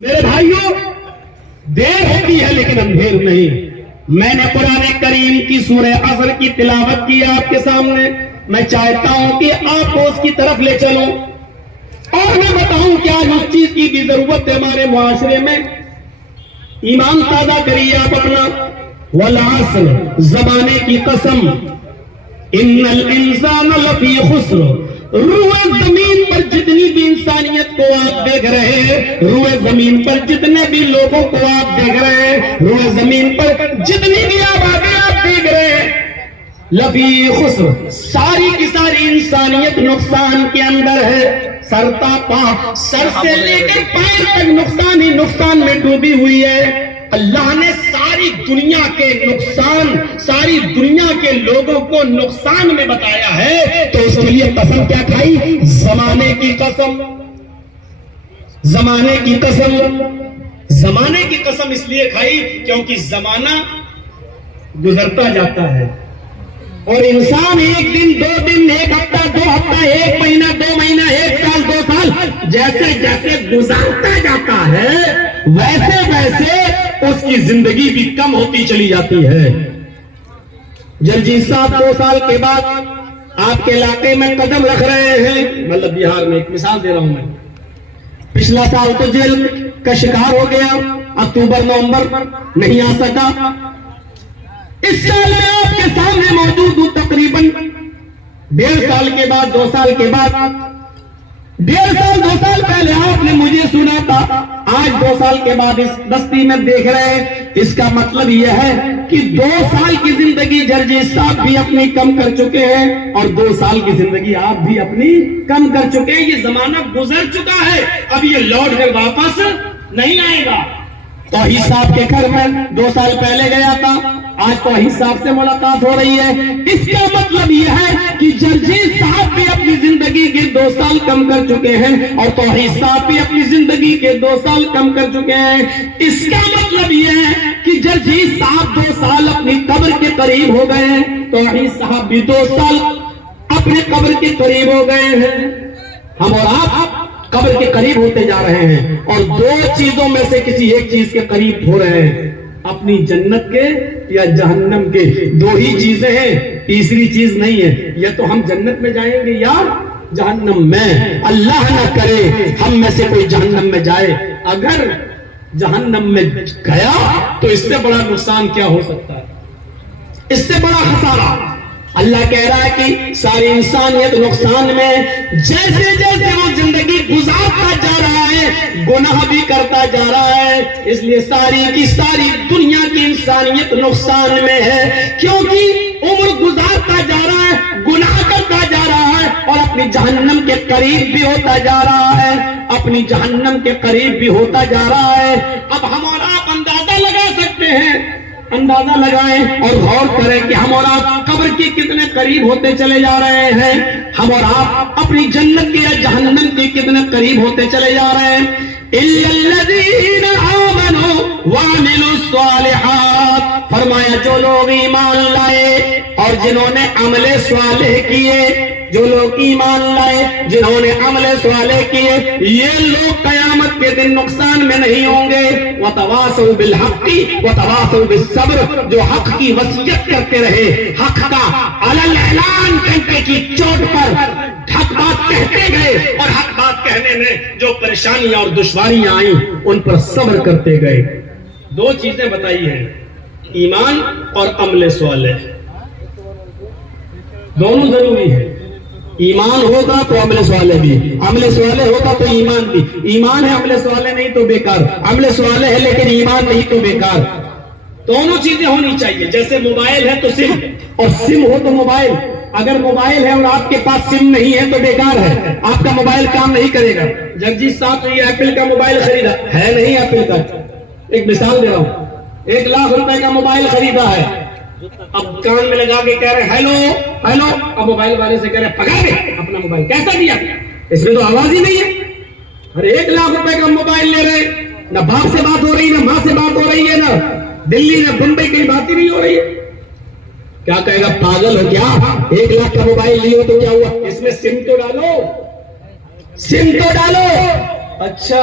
میرے بھائیوں، دیر ہوتی ہے لیکن اندھیر نہیں۔ میں نے قرآن کریم کی سورہ عصر کی تلاوت کی آپ کے سامنے۔ میں چاہتا ہوں کہ آپ کو اس کی طرف لے چلوں اور میں بتاؤں کہ آج اس چیز کی بھی ضرورت ہے ہمارے معاشرے میں۔ ایمان تازہ کریے آپ اپنا۔ والعصر، زمانے کی قسم، ان الانسان لفی خسر، روئے زمین پر جتنی بھی انسانیت کو آپ دیکھ رہے ہیں، روئے زمین پر جتنے بھی لوگوں کو آپ دیکھ رہے ہیں، روئے زمین پر جتنی بھی آبادی آپ دیکھ رہے ہیں، لفی خسر، ساری کی ساری انسانیت نقصان کے اندر ہے۔ سر تا پا، سر سے لے کر پیر تک نقصان ہی نقصان میں ڈوبی ہوئی ہے۔ اللہ نے ساری دنیا کے نقصان، ساری دنیا کے لوگوں کو نقصان میں بتایا ہے، تو اس کے لیے قسم کیا کھائی؟ زمانے کی قسم۔ زمانے کی قسم، زمانے کی قسم اس لیے کھائی کیونکہ زمانہ گزرتا جاتا ہے اور انسان ایک دن، دو دن، ایک ہفتہ، دو ہفتہ، ایک مہینہ، دو مہینہ، ایک سال، دو سال، جیسے جیسے گزارتا جاتا ہے ویسے ویسے اس کی زندگی بھی کم ہوتی چلی جاتی ہے۔ جرجیت صاحب 2 سال کے بعد آپ کے علاقے میں قدم رکھ رہے ہیں، مطلب بہار میں، ایک مثال دے رہا ہوں میں۔ پچھلا سال تو جیل کا شکار ہو گیا، اکتوبر نومبر نہیں آ سکا۔ اس سال میں آپ کے سامنے موجود ہوں، تقریباً 1.5 سال کے بعد، 2 سال کے بعد، 1.5 سال 2 سال پہلے آپ نے مجھے سنا تھا، آج 2 سال کے بعد اس بستی میں دیکھ رہے ہیں۔ اس کا مطلب یہ ہے کہ 2 سال کی زندگی جرجیت صاحب بھی اپنی کم کر چکے ہیں اور 2 سال کی زندگی آپ بھی اپنی کم کر چکے ہیں۔ یہ زمانہ گزر چکا ہے، اب یہ لوٹ کر واپس نہیں آئے گا۔ توحید صاحب کے گھر میں 2 سال پہلے گیا تھا، آج توحید صاحب سے ملاقات ہو رہی ہے۔ اس کا مطلب یہ ہے کہ جرجیت صاحب بھی اپنی زندگی کے 2 سال کم کر چکے ہیں اور توحید صاحب بھی اپنی زندگی کے 2 سال کم کر چکے ہیں۔ اس کا مطلب یہ ہے کہ جرجیت صاحب 2 سال اپنی قبر کے قریب ہو گئے ہیں، توحید صاحب بھی 2 سال اپنے قبر کے قریب ہو گئے ہیں۔ ہم اور آپ قبر کے قریب ہوتے جا رہے ہیں اور 2 چیزوں میں سے کسی ایک چیز کے قریب ہو رہے ہیں، اپنی جنت کے یا جہنم کے۔ 2 ہی چیزیں ہیں، تیسری چیز نہیں ہے۔ یا تو ہم جنت میں جائیں گے یا جہنم میں۔ اللہ نہ کرے ہم میں سے کوئی جہنم میں جائے۔ اگر جہنم میں گیا تو اس سے بڑا نقصان کیا ہو سکتا ہے، اس سے بڑا خسارہ۔ اللہ کہہ رہا ہے کہ ساری انسانیت نقصان میں، جیسے جیسے وہ زندگی گزارتا جا رہا ہے گناہ بھی کرتا جا رہا ہے۔ اس لیے ساری کی ساری دنیا کی انسانیت نقصان میں ہے، کیونکہ عمر گزارتا جا رہا ہے، گناہ کرتا جا رہا ہے اور اپنی جہنم کے قریب بھی ہوتا جا رہا ہے، اپنی جہنم کے قریب بھی ہوتا جا رہا ہے۔ اب ہم اور آپ اندازہ لگا سکتے ہیں، اندازہ لگائیں اور غور کریں کہ ہم اور آپ قبر کے کتنے قریب ہوتے چلے جا رہے ہیں، ہم اور آپ اپنی جنت کے یا جہنم کے کتنے قریب ہوتے چلے جا رہے ہیں۔ إِلَّا الَّذِينَ آمَنُوا وَعَمِلُوا الصَّالِحَاتِ، فرمایا جو لوگ ایمان لائے اور جنہوں نے عمل صالح کیے، جو لوگ ایمان لائے جنہوں نے عمل صالح کیے، یہ لوگ قیامت کے دن نقصان میں نہیں ہوں گے۔ وَتَوَاصَوْا بِالْحَقِّ وَتَوَاصَوْا بِالصَّبْرِ، جو حق کی وصیت کرتے رہے، حق کا علی الاعلان کرنے کی چوٹ پر حق بات کہتے گئے اور حق بات کہنے میں جو پریشانیاں اور دشواریاں آئیں ان پر صبر کرتے گئے۔ 2 چیزیں بتائی ہیں، ایمان اور عمل صالح، دونوں ضروری ہے۔ ایمان ہوگا تو عمل صالح بھی، عمل صالح ہوگا تو ایمان بھی۔ ایمان ہے عمل صالح نہیں تو بیکار، عمل صالح ہے لیکن ایمان نہیں تو بیکار۔ دونوں چیزیں ہونی چاہیے۔ جیسے موبائل ہے تو سم، اور سم ہو تو موبائل۔ اگر موبائل ہے اور آپ کے پاس سم نہیں ہے تو بیکار ہے، آپ کا موبائل کام نہیں کرے گا۔ جگجیت صاحب نے یہ ایپل کا موبائل خریدا ہے، نہیں ایپل کا، ایک مثال دے رہا ہوں، 1 لاکھ روپے کا موبائل خریدا ہے، اب کان میں لگا کے کہہ رہے ہیلو ہیلو، اب موبائل والے سے کہہ رہے پکا دے اپنا موبائل، کیسا دیا، اس میں تو آواز ہی نہیں ہے۔ ارے 1 لاکھ روپے کا موبائل لے رہے، نہ باپ سے بات ہو رہی، نہ ماں سے بات ہو رہی ہے، نہ دلی نہ بمبئی کہیں بات ہی نہیں ہو رہی ہے۔ کیا کہے گا، پاگل ہو کیا، 1 لاکھ کا موبائل لیے ہو تو کیا ہوا، اس میں سم تو ڈالو، سم تو ڈالو۔ اچھا